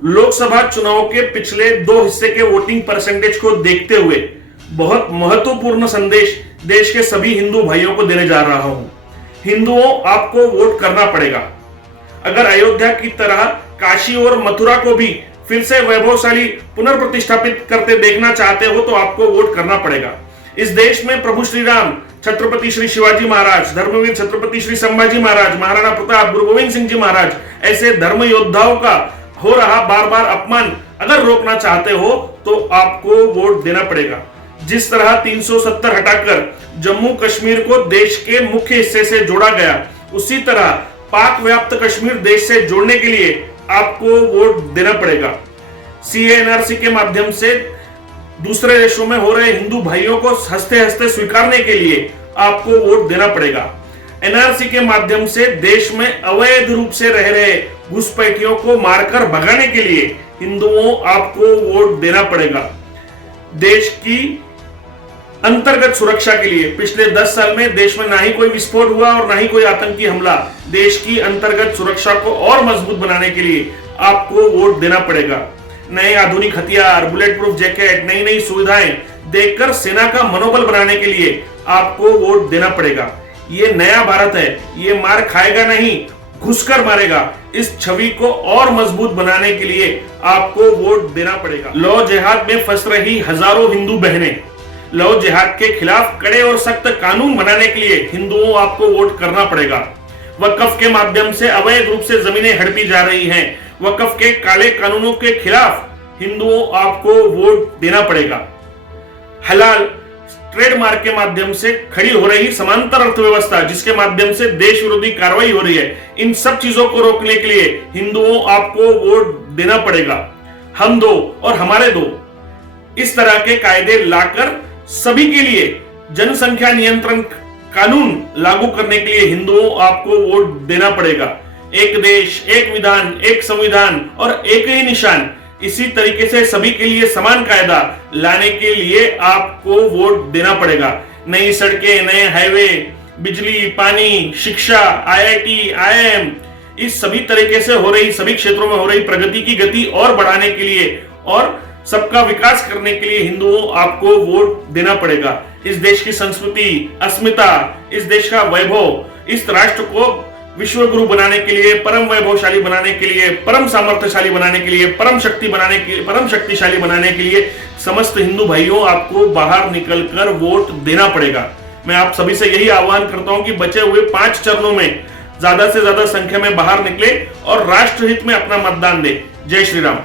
लोकसभा चुनाव के पिछले 2 हिस्से के वोटिंग परसेंटेज को देखते हुए बहुत महत्वपूर्ण संदेश देश के सभी हिंदू भाइयों को देने जा रहा हूं। हिंदुओं, आपको वोट करना पड़ेगा। अगर अयोध्या की तरह काशी और मथुरा को भी फिर से वैभवशाली पुनर्प्रतिष्ठापित करते देखना चाहते हो तो आपको वोट करना पड़ेगा। इस देश में प्रभु श्री राम, छत्रपति श्री शिवाजी महाराज, धर्मवीर छत्रपति श्री संभाजी महाराज, महाराणा प्रताप, गुरु गोविंद सिंह जी महाराज ऐसे धर्म योद्धाओं का हो रहा बार बार अपमान अगर रोकना चाहते हो तो आपको वोट देना पड़ेगा। जिस तरह 370 हटाकर जम्मू कश्मीर को देश के मुख्य हिस्से से जोड़ा गया, उसी तरह पाक व्याप्त कश्मीर देश से जोड़ने के लिए आपको वोट देना पड़ेगा। सीएनआरसी के माध्यम से दूसरे देशों में हो रहे हिंदू भाइयों को हंसते हंसते स्वीकारने के लिए आपको वोट देना पड़ेगा। एनआरसी के माध्यम से देश में अवैध रूप से रह रहे घुसपैठियों को मारकर भगाने के लिए हिंदुओं आपको वोट देना पड़ेगा। देश की अंतर्गत सुरक्षा के लिए पिछले 10 साल में देश में ना ही कोई विस्फोट हुआ और ना ही कोई आतंकी हमला। देश की अंतर्गत सुरक्षा को और मजबूत बनाने के लिए आपको वोट देना पड़ेगा। नए आधुनिक हथियार, बुलेट प्रूफ जैकेट, नई नई सुविधाएं देकर सेना का मनोबल बनाने के लिए आपको वोट देना पड़ेगा। ये नया भारत है, ये मार खाएगा नहीं, घुसकर मारेगा। इस छवि को और मजबूत बनाने के लिए आपको वोट देना पड़ेगा। लौ जिहाद में फंस रही हजारों हिंदू बहनें, लौ जिहाद के खिलाफ कड़े और सख्त कानून बनाने के लिए हिंदुओं आपको वोट करना पड़ेगा। वक्फ के माध्यम से अवैध रूप से जमीनें हड़पी जा रही हैं, वक्फ के काले कानूनों के खिलाफ हिंदुओं आपको वोट देना पड़ेगा। हलाल ट्रेडमार्क के माध्यम से खड़ी हो रही समांतर अर्थव्यवस्था, जिसके माध्यम से देश विरोधी कार्रवाई हो रही है, इन सब चीजों को रोकने के लिए हिंदुओं आपको वोट देना पड़ेगा। हम दो और हमारे दो, इस तरह के कायदे लाकर सभी के लिए जनसंख्या नियंत्रण कानून लागू करने के लिए हिंदुओं आपको वोट देना पड़ेगा। एक देश, एक विधान, एक संविधान और एक ही निशान, इसी तरीके से सभी के लिए समान कायदा लाने के लिए आपको वोट देना पड़ेगा। नई सड़कें, नए हाईवे, बिजली, पानी, शिक्षा, आईआईटी, आईआईएम, इस सभी तरीके से हो रही, सभी क्षेत्रों में हो रही प्रगति की गति और बढ़ाने के लिए और सबका विकास करने के लिए हिंदुओं आपको वोट देना पड़ेगा। इस देश की संस्कृति, अस्मिता, इस देश का वैभव, इस राष्ट्र को विश्व गुरु बनाने के लिए, परम वैभवशाली बनाने के लिए, परम सामर्थ्यशाली बनाने के लिए, परम शक्तिशाली बनाने के लिए समस्त हिंदू भाइयों आपको बाहर निकलकर वोट देना पड़ेगा। मैं आप सभी से यही आह्वान करता हूं कि बचे हुए 5 चरणों में ज्यादा से ज्यादा संख्या में बाहर निकले और राष्ट्रहित में अपना मतदान दे। जय श्री राम।